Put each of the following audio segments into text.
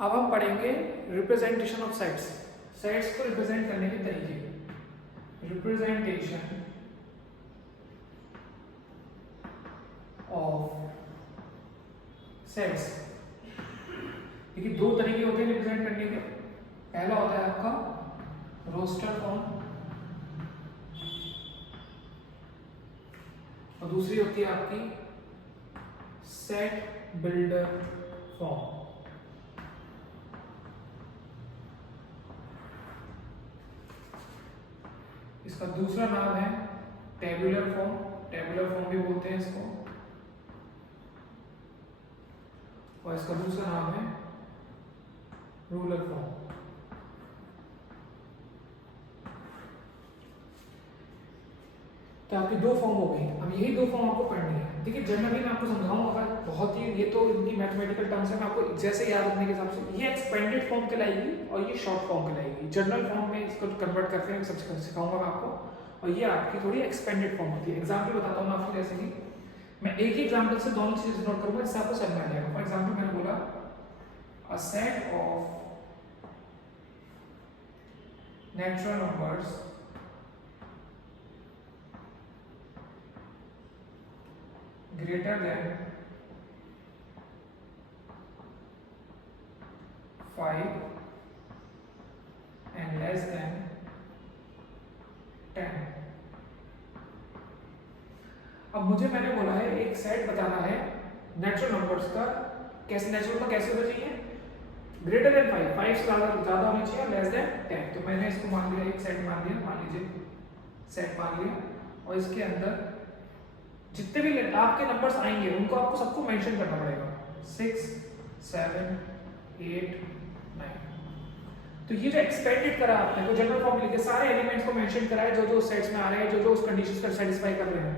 अब हम पढ़ेंगे रिप्रेजेंटेशन ऑफ सेट्स। सेट्स को रिप्रेजेंट करने के तरीके। Representation of sets. देखिए दो तरीके होते हैं रिप्रेजेंट करने के। पहला होता है आपका रोस्टर फॉर्म और दूसरी होती है आपकी सेट बिल्डर फॉर्म। इसका दूसरा नाम है टेबुलर फॉर्म। टेबुलर फॉर्म भी बोलते हैं इसको। और इसका दूसरा नाम है रूलर फॉर्म। तो आपकी दो फॉर्म हो गई। अब यही दो फॉर्म आपको पढ़नी है। देखिए जनरली मैं आपको समझाऊंगा बहुत ही, ये तो इनकी मैथमेटिकल टर्म्स है, मैं आपको जैसे याद रखने के हिसाब से। ये एक्सपेंडेड फॉर्म कहलाएगी और ये शॉर्ट फॉर्म कहलाएगी। जनरल फॉर्म में इसको कन्वर्ट करते हैं, सब सिखाऊंगा मैं आपको। और ये आपकी थोड़ी एक्सपेंडेड फॉर्म होती है। एग्जाम्पल बताता हूँ मैं आपको। जैसे कि मैं एक ही एग्जाम्पल से दोनों चीजें नोट करूंगा, इससे आपको समझ में आ जाएगा। फॉर एग्जाम्पल मैंने बोला a set of natural numbers greater than 5 and less than 10। अब मुझे मैंने बोला है एक सेट बताना है नेचुरल नंबर्स का। कैसे नेचुरल का कैसे होना चाहिए? ग्रेटर देन 5, 5 से ज्यादा होना चाहिए, लेस देन 10। तो मैंने इसको मान लिया, एक सेट मान लिया, मान लीजिए सेट मान लिया। और इसके अंदर जितने भी आपके नंबर्स आएंगे उनको आपको सबको मेंशन करना पड़ेगा। 6, 7, 8, 9। तो ये जो एक्सपेंडेड करा आपने, तो जनरल फॉर्म लिखे सारे एलिमेंट्स को मेंशन करा है, जो जो सेट्स में आ रहे हैं, जो जो उस कंडीशन को सेटिस्फाई कर रहे हैं,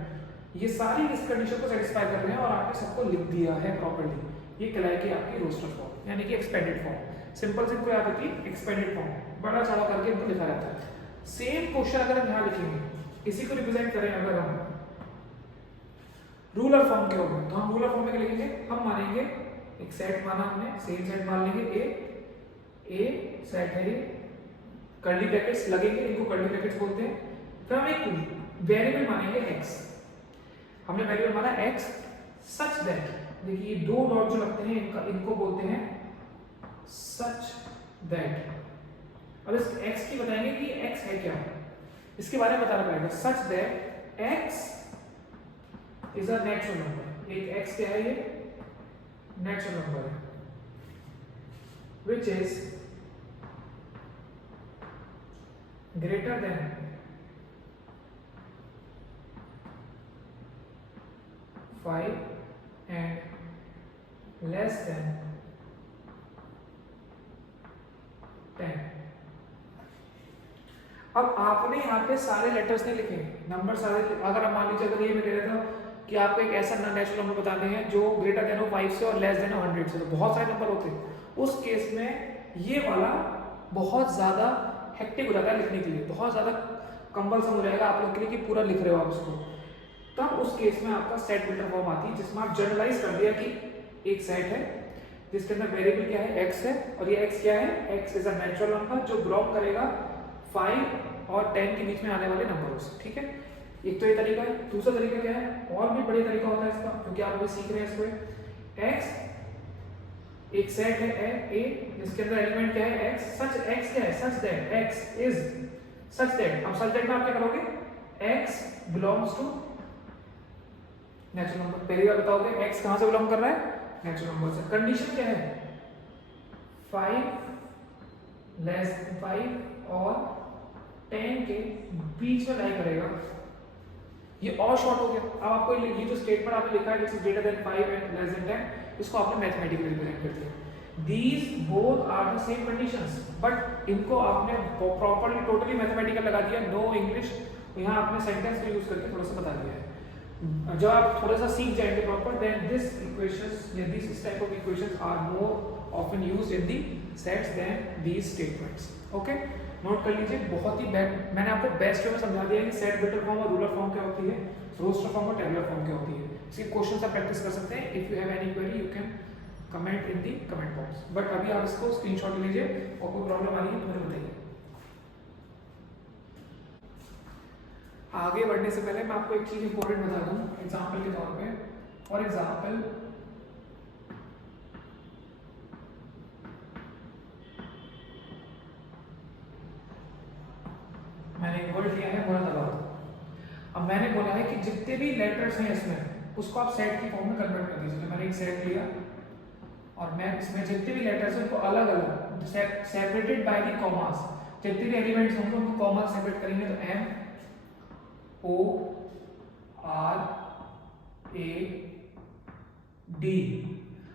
ये सारी इस कंडीशन को सेटिस्फाई कर रहे हैं और आपने सबको लिख दिया है प्रॉपर्ली। ये कहलाएगी आपकी रोस्टर फॉर्म, यानी कि एक्सपेंडेड फॉर्म। सिंपल से कोई आपकी एक्सपेंडेड फॉर्म बड़ा चढ़ा करके इनको लिखा रहता है। सेम क्वेश्चन अगर हम यहाँ लिखेंगे, इसी को रिप्रेजेंट करें अगर हम रूलर फॉर्म के होगा, तो हम रूलर फॉर्म में क्या लिखेंगे? हम मानेंगे एक सेट माना हमने, सेम सेट मान लेंगे ए सेट है ये, कर्ली ब्रैकेट्स लगेंगे, इनको कर्ली ब्रैकेट्स बोलते हैं। फिर हम एक वेरिएबल मानेंगे एक्स। हमने वेरिएबल माना एक्स सच दैट, देखिए ये दो डॉट जो लगते हैं इनको बोलते हैं सच दैट। अब इस एक्स की बताएंगे कि एक्स है क्या, इसके बारे में बताना पड़ेगा। सच that x is a natural number. एक x क्या है? ये नेचुरल नंबर है which is greater than 5 and less than 10। अब आपने यहाँ पे सारे लेटर्स नहीं लिखे, नंबर सारे। अगर आप मान लीजिए अगर ये मैं कह रहा था कि आपको एक ऐसा नेचुरल नंबर बताने हैं जो ग्रेटर देन हो 5 से और लेस देन हो 100 से, तो बहुत सारे नंबर होते हैं। उस केस में ये वाला बहुत ज़्यादा हेक्टिक हो जाता है लिखने के लिए, बहुत ज़्यादा कंबलसम हो जाएगा आप लोग के लिए कि पूरा लिख रहे हो आप उसको। तब उस केस में आपका सेट बिल्डर फॉर्म आती है, जिसमें आप जनरलाइज कर दिया कि एक सेट है जिसके अंदर वेरिएबल क्या है? एक्स है। और ये एक्स क्या है? X is a natural number जो बिलोंग करेगा 5 और 10 के बीच में आने वाले नंबरों से। ठीक है, एक तो ये तरीका है। दूसरा तरीका क्या है? और भी बढ़िया तरीका होता है इसका, क्योंकि आप अभी सीख रहे हैं इसको। एक्स एक सेट है ए जिसके अंदर एलिमेंट क्या है? एक्स। सच एक्स क्या है? Such that x is such that. अब सच दैट में आप क्या करोगे? X belongs to natural number. पहली बार बताओगे एक्स कहां से बिलोंग कर रहा है? नेचुरल नंबर से। कंडीशन क्या है? 5 लेस देन 5 और 10 के बीच में लाई करेगा। ये और शॉर्ट हो गया। अब आपको ये जो स्टेटमेंट आपने लिखा है which is greater than 5 and less than 10, इसको आपने मैथमेटिकली रिप्रेजेंट कर दिया। These both are the same conditions, but इनको आपने प्रॉपर्ली टोटली मैथमेटिकल लगा दिया, नो इंग्लिश। यहाँ आपने सेंटेंस का यूज करके थोड़ा सा बता दिया है। जब आप थोड़ा सा सीख जाएंगे प्रॉपर, देन दिस इक्वेशंस या this type of equations are more often used in the sets than these statements. Okay, note कर लीजिए। बहुत ही मैंने आपको बेस्ट वे में समझा दिया कि सेट बिल्डर फॉर्म और रूलर फॉर्म क्या होती है, रोस्टर फॉर्म और टेबुलर फॉर्म क्या होती है। इसके क्वेश्चन आप प्रैक्टिस कर सकते हैं। If you have any query you can comment in the comment box. But अभी आप इसको स्क्रीनशॉट ले लीजिए और कोई प्रॉब्लम आ रही है तो मुझे बताइए। आगे बढ़ने से पहले मैं आपको एक चीज इंपॉर्टेंट बता दूं एग्जांपल के तौर पे। फॉर एग्जांपल मैंने एक वर्ड लिया है, बोला दबाओ। अब मैंने बोला है कि जितने भी लेटर्स हैं इसमें उसको आप सेट की फॉर्म में कन्वर्ट कर दीजिए। तो मैंने एक सेट लिया और मैं इसमें जितने भी लेटर्स हैं उनको अलग अलग सेपरेटेड बाय द कॉमास, जितने भी एलिमेंट्स होंगे उनको कॉमा सेपरेट करेंगे। तो M O R A D.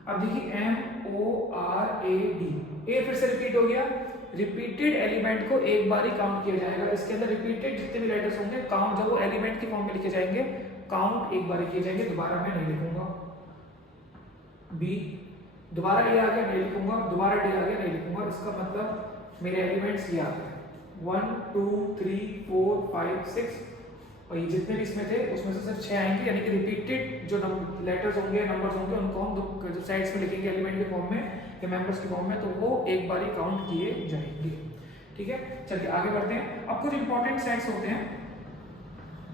अब देखिए M O R A D, A फिर से रिपीट हो गया। रिपीटेड एलिमेंट को एक बार ही काउंट किया जाएगा। इसके अंदर रिपीटेड जितने भी लेटर्स होंगे काउंट, जब वो एलिमेंट की फॉर्म में लिखे जाएंगे काउंट एक बार ही किए जाएंगे, दोबारा मैं नहीं लिखूंगा। बी, दोबारा ए आ गया नहीं लिखूंगा, दोबारा डी आ गया नहीं लिखूंगा। इसका मतलब मेरे एलिमेंट्स ये आ गए 1 2 3 4 5 6 और ये जितने भी इसमें थे उसमें से सिर्फ 6 आएंगे। यानी कि रिपीटेड जो लेटर्स होंगे नंबर्स होंगे उनको हम जो साइड्स में लिखेंगे एलिमेंट के फॉर्म में या मेंबर्स के फॉर्म में, तो वो एक बार ही काउंट किए जाएंगे। ठीक है, चलिए आगे बढ़ते हैं। अब कुछ इंपॉर्टेंट सेट्स होते हैं।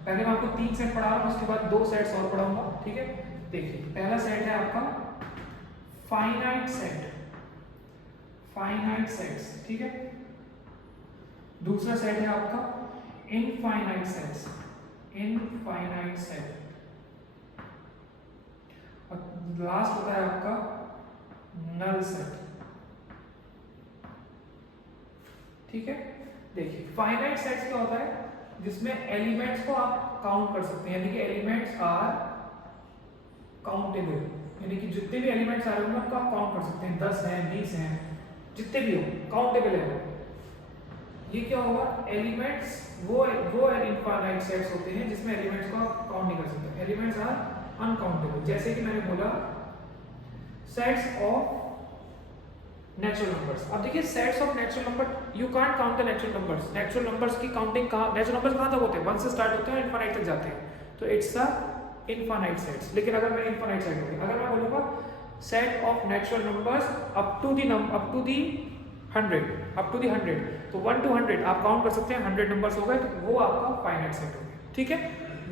पहले मैं आपको 3 सेट पढ़ा रहा हूँ, उसके बाद 2 सेट्स और पढ़ाऊंगा। ठीक है, देखिए पहला सेट है आपका फाइनाइट सेट, फाइनाइट सेट्स। ठीक है, दूसरा सेट है आपका इनफाइनाइट सेट्स, इनफाइनाइट सेट, और लास्ट होता है आपका नल सेट। ठीक है, देखिए फाइनाइट सेट्स क्या होता है, जिसमें एलिमेंट्स को आप काउंट कर सकते हैं, यानी कि एलिमेंट्स आर काउंटेबल, यानी कि जितने भी एलिमेंट्स आ रहे होंगे उनको आप काउंट कर सकते हैं। 10 हैं 20 हैं जितने भी हो काउंटेबल है। ये क्या होगा, एलिमेंट्स वो इनफाइनाइट सेट्स होते हैं जिसमें एलिमेंट्स को आप काउंट नहीं कर सकते, एलिमेंट्स आर अनकाउंटेबल। जैसे कि मैंने बोला सेट्स ऑफ नेचुरल नंबर्स। अब देखिए sets of natural number, you can't count the natural numbers. Natural numbers की काउंटिंग कहाँ, नेचुरल नंबर्स कहाँ तक होते हैं, 1 से स्टार्ट होते हैं इनफाइनाइट तक जाते हैं, तो इट्स अ इनफाइनाइट सेट्स। लेकिन अगर मैं इनफाइनाइट सेट होगी, अगर मैं बोलूंगा set of natural numbers up to the 100, तो 1 to 100 आप काउंट कर सकते हैं, 100 नंबर्स हो गए तो वो आपका फाइनाइट सेट हो गया। ठीक है,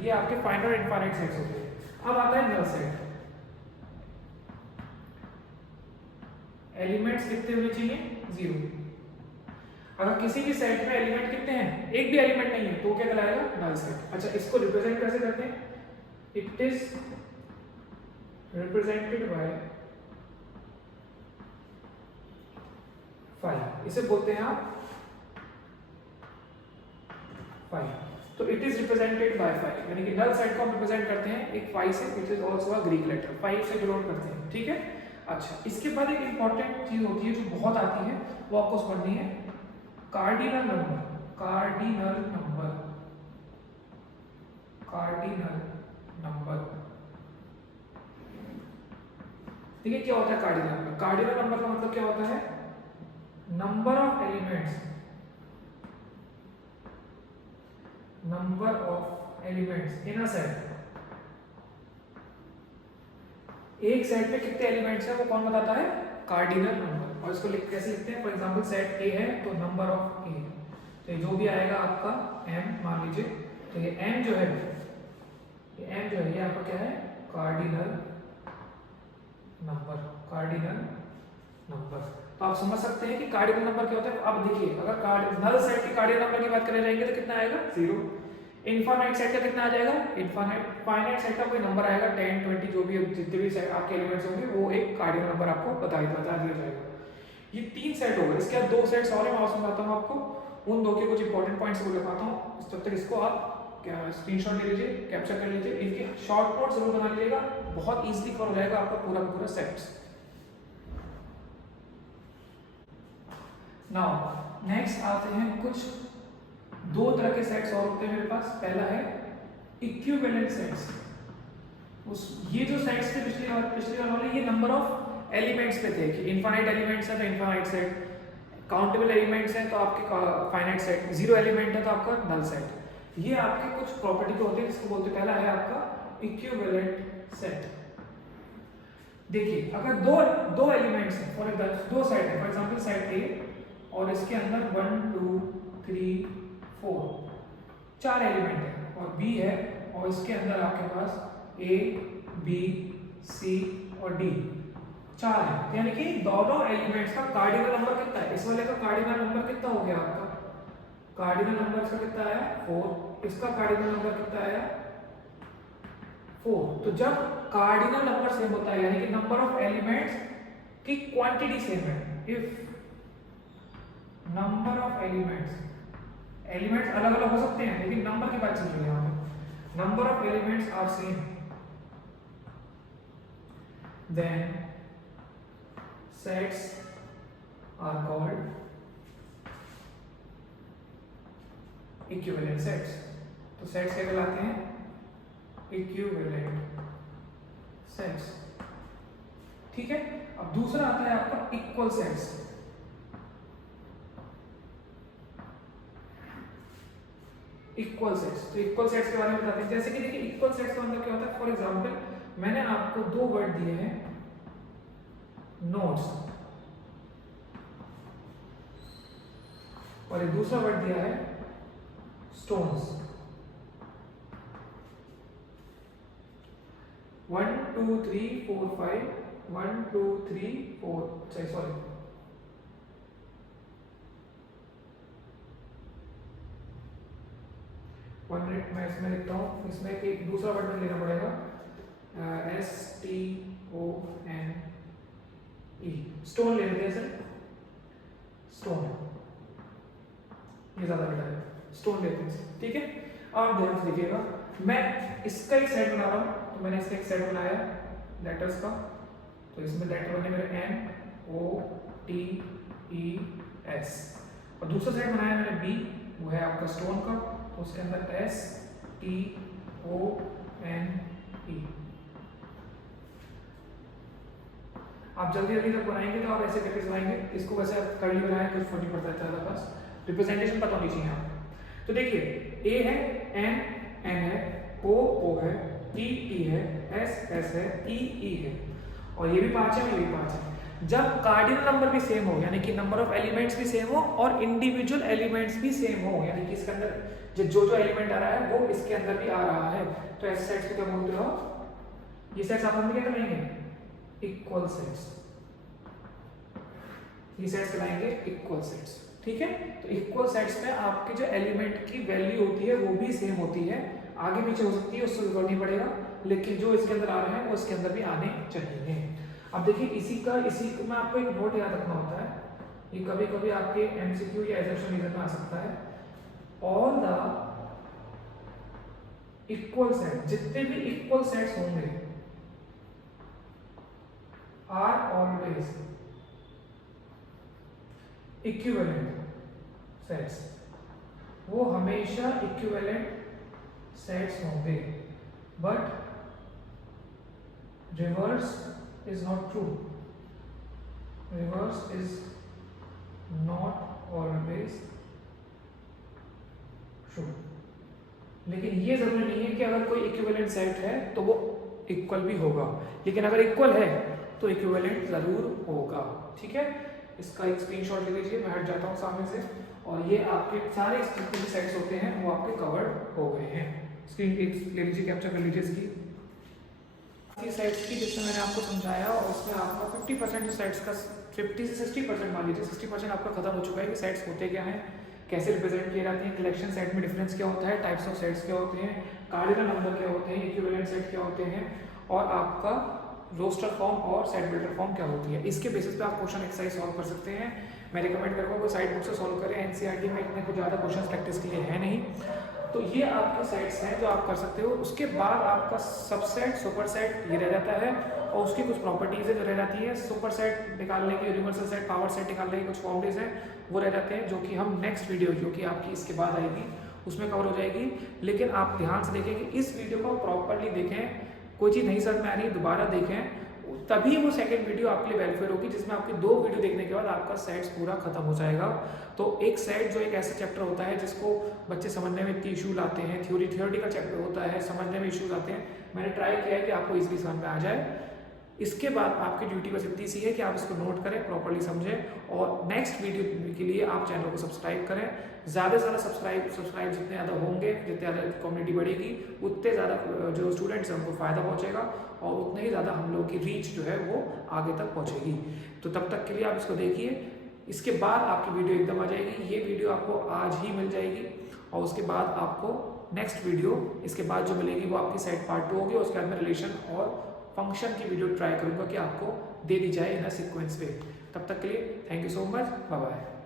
ये आपके फाइनाइट और इनफाइनाइट सेट्स हो गए। अब आता है नल सेट। एलिमेंट्स कितने होने चाहिए, 0। अगर किसी भी सेट में एलिमेंट कितने हैं, एक भी एलिमेंट नहीं है तो क्या कहलाएगा, नल सेट। अच्छा, इसको रिप्रेजेंट कैसे करते हैं, इट इज रिप्रेजेंटेड बाय 5, इसे बोलते हैं आप 5। तो इट इज रिप्रेजेंटेड बाय 5, यानी कि नल सेट को हम रिप्रेजेंट करते हैं एक 5 से, it is also a Greek letter 5 से डिनोट करते हैं। ठीक है, अच्छा इसके बाद एक इंपॉर्टेंट चीज होती है जो बहुत आती है, वो आपको समझनी है, cardinal number. Cardinal number, cardinal number. ठीक है, क्या होता है कार्डिनल नंबर? कार्डिनल नंबर का मतलब क्या होता है, number of elements, number of elements in a set. एक सेट में कितने एलिमेंट्स हैं वो कौन बताता है, कार्डिनल नंबर। और इसको कैसे लिखते हैं, फॉर एग्जांपल सेट ए है तो नंबर ऑफ ए, तो जो भी आएगा आपका m मान लीजिए, तो ये m जो है, ये m जो है ये आपका क्या है, कार्डिनल नंबर, कार्डिनल नंबर। तो आप समझ सकते हैं कि कार्डिनल नंबर क्या होता है। अब देखिए अगर नल सेट के कार्डिनल नंबर की बात करें जाएंगे तो कितना आएगा, 0। इनफाइनाइट सेट का कितना आ जाएगा, इनफाइनाइट फाइनाइट सेट का कोई नंबर आएगा 10 20 जो भी जितने भी सेट आपके एलिमेंट्स होंगे वो एक कार्डिनल नंबर आपको बता दिया जाएगा। ये 3 सेट हो गए। इसके बाद 2 सेट्स और हैं, मैं समझाता हूँ आपको। उन 2 के कुछ इंपॉर्टेंट पॉइंट्स को दिखाता हूँ, तब तक इसको आप स्क्रीनशॉट ले लीजिए, कैप्चर कर लीजिए, इनके शॉर्ट नोट जरूर बना लीजिएगा, बहुत ईजिली कवर हो जाएगा आपका पूरा का पूरा सेट्स। नाउ नेक्स्ट आते हैं कुछ 2 तरह के सेट्स और होते हैं मेरे पास। पहला है इक्विवेलेंट सेट्स। ये जो सेट्स थे पिछली बार वाले, ये नंबर ऑफ एलिमेंट्स पे थे कि इनफाइनाइट एलिमेंट्स है तो इनफाइनाइट सेट, काउंटेबल एलिमेंट्स हैं तो आपके फाइनाइट सेट, 0 एलिमेंट है तो आपका नल सेट। ये आपके कुछ प्रॉपर्टी के होते हैं जिसको बोलते हैं, पहला है आपका इक्विवेलेंट सेट। देखिए अगर दो एलिमेंट्स हैं, फॉर एग्जाम्पल दो सेट है, फॉर एग्जाम्पल सेट ए और इसके अंदर 1 2 3 4 चार एलिमेंट है और बी है और इसके अंदर आपके पास ए बी सी और डी चार है, यानी कि दोनों एलिमेंट्स का कार्डिनल नंबर कितना है? इस वाले का कार्डिनल नंबर कितना हो गया आपका? कार्डिनल नंबर इसका कितना है? 4। इसका कार्डिनल नंबर कितना है? 4। तो जब कार्डिनल नंबर सेम होता है यानी कि नंबर ऑफ एलिमेंट्स की क्वांटिटी सेम है, इफ नंबर ऑफ एलिमेंट्स अलग अलग हो सकते हैं लेकिन नंबर की बात चल रही है यहाँ पे, number of elements are same, then sets are called equivalent sets. तो सेट्स क्या कहलाते हैं? Equivalent sets. ठीक है, अब दूसरा आता है आपका इक्वल सेट्स। इक्वल सेट्स, तो इक्वल सेट्स के बारे में बताते हैं। जैसे कि देखिए इक्वल सेट्स का मतलब क्या होता है? फॉर एग्जांपल मैंने आपको दो वर्ड दिए हैं नोट्स और एक दूसरा वर्ड दिया है स्टोन्स। 1 2 3 4 5 1 2 3 4 सॉरी 1 मिनट मैं इसमें लिखता हूँ, इसमें एक दूसरा वर्ड में लेना पड़ेगा, STONE, स्टोन ले लेते हैं सर, स्टोन ये ज्यादा बेटर है, स्टोन लेते हैं। ठीक है, अब ध्यान से देखिएगा, मैं इसका एक सेट बना रहा हूँ, तो मैंने इसका एक सेट बनाया लेटर्स का, तो इसमें लेटर बने मेरे NOTES और दूसरा सेट बनाया मैंने B, वो है आपका स्टोन का, तो उसके अंदर STONE। आप जल्दी जल्दी तक बनाएंगे तो आप ऐसे करके बनाएंगे, इसको वैसे आप कर्ली बनाए कुछ फर्क नहीं पड़ता है ज़्यादा, बस रिप्रेजेंटेशन पता होनी चाहिए आपको। तो देखिए A है, N है, O है, T है, S है, E है और ये भी 5 है और ये भी 5 है। जब कार्डिनल नंबर भी सेम हो यानी कि नंबर ऑफ एलिमेंट्स भी सेम हो और इंडिविजुअल एलिमेंट्स भी सेम हो, यानी कि इसके अंदर जो एलिमेंट आ रहा है वो इसके अंदर भी आ रहा है, तो ऐसे सेट्स को क्या बोलते हो? ये सेट्स आप हम क्या करेंगे? Equal sets. ये सेट्स कहलाएंगे इक्वल सेट्स। ठीक है, तो इक्वल सेट्स में आपके जो एलिमेंट की वैल्यू होती है वो भी सेम होती है, आगे पीछे हो सकती है, उससे भी करनी पड़ेगा, लेकिन जो इसके अंदर आ रहे हैं वो इसके अंदर भी आने चाहिए। अब देखिए इसी को में आपको एक नोट याद रखना होता है, ये कभी कभी आपके MCQ या एग्जामिनेशन रीजन में आ सकता है। ऑल द इक्वल सेट, जितने भी इक्वल सेट्स होंगे आर ऑलवेज इक्विवेलेंट सेट्स, वो हमेशा इक्विवेलेंट सेट्स होंगे, but reverse is not true, reverse is not always true. लेकिन ये जरूरी नहीं है कि अगर कोई इक्विवेलेंट सेट है तो वो इक्वल भी होगा, लेकिन अगर इक्वल है तो इक्विवेलेंट जरूर होगा। ठीक है, इसका एक स्क्रीनशॉट ले लीजिए, मैं हट जाता हूँ सामने से, और ये आपके सारे जितने भी सेट्स होते हैं वो आपके कवर्ड हो गए हैं। स्क्रीन ले लीजिए, कैप्चर कर लीजिए इसकी सेट्स की, जिसमें मैंने आपको समझाया, और उसमें आपका 50% जो सेट्स का 50 से 60% मान लीजिए 60% आपका खत्म हो चुका है कि सेट्स होते क्या हैं, कैसे रिप्रेजेंट किए जाते हैं, कलेक्शन सेट में डिफरेंस क्या होता है, टाइप्स ऑफ सेट्स क्या होते हैं, कार्डिनल नंबर क्या होते हैं, इक्विवेलेंट सेट क्या होते हैं, और आपका रोस्टर फॉर्म और सेट बिल्डर फॉर्म क्या होती है। इसके बेसिस पे आप क्वेश्चन एक्सरसाइज सॉल्व कर सकते हैं। मैं रिकमेंड करूँगा वो साइड बुक से सॉल्व करें, NCERT में इतने कुछ ज़्यादा क्वेश्चन प्रैक्टिस के लिए है नहीं। तो ये आपके सेट्स हैं जो आप कर सकते हो। उसके बाद आपका सबसेट सुपर सेट ये रह जाता है, और उसकी कुछ प्रॉपर्टीज है जो रह जाती है। सुपर सेट निकालने के, यूनिवर्सल सेट, पावर सेट निकालने के कुछ फॉर्मूलेज हैं वो रह जाते हैं, जो कि हम नेक्स्ट वीडियो जो कि आपकी इसके बाद आएगी उसमें कवर हो जाएगी। लेकिन आप ध्यान से देखें कि इस वीडियो को प्रॉपरली देखें, कोई चीज़ नहीं समझ में आ रही है दोबारा देखें, तभी वो सेकंड वीडियो आपके लिए वेलफेयर होगी, जिसमें आपकी 2 वीडियो देखने के बाद आपका सेट्स पूरा खत्म हो जाएगा। तो एक सेट जो एक ऐसा चैप्टर होता है जिसको बच्चे समझने में इतनी इशू लाते हैं, थियोरिटिकल चैप्टर होता है, समझने में इश्यूज आते हैं, मैंने ट्राई किया है कि आपको इजीली समझ में आ जाए। इसके बाद आपकी ड्यूटी बस इतनी सी है कि आप इसको नोट करें, प्रॉपर्ली समझें और नेक्स्ट वीडियो के लिए आप चैनल को सब्सक्राइब करें। ज़्यादा से ज़्यादा सब्सक्राइब जितने ज़्यादा होंगे, जितने ज़्यादा कम्युनिटी बढ़ेगी, उतने ज़्यादा जो स्टूडेंट्स हैं उनको फ़ायदा पहुँचेगा और उतने ही ज़्यादा हम लोग की रीच जो है वो आगे तक पहुँचेगी। तो तब तक के लिए आप इसको देखिए, इसके बाद आपकी वीडियो एकदम आ जाएगी। ये वीडियो आपको आज ही मिल जाएगी और उसके बाद आपको नेक्स्ट वीडियो इसके बाद जो मिलेगी वो आपकी सेट पार्ट 2 होगी और उसके बाद में रिलेशन और फंक्शन की वीडियो ट्राई करूंगा कि आपको दे दी जाए इन अ सीक्वेंस वे। तब तक के लिए thank you so much, bye bye.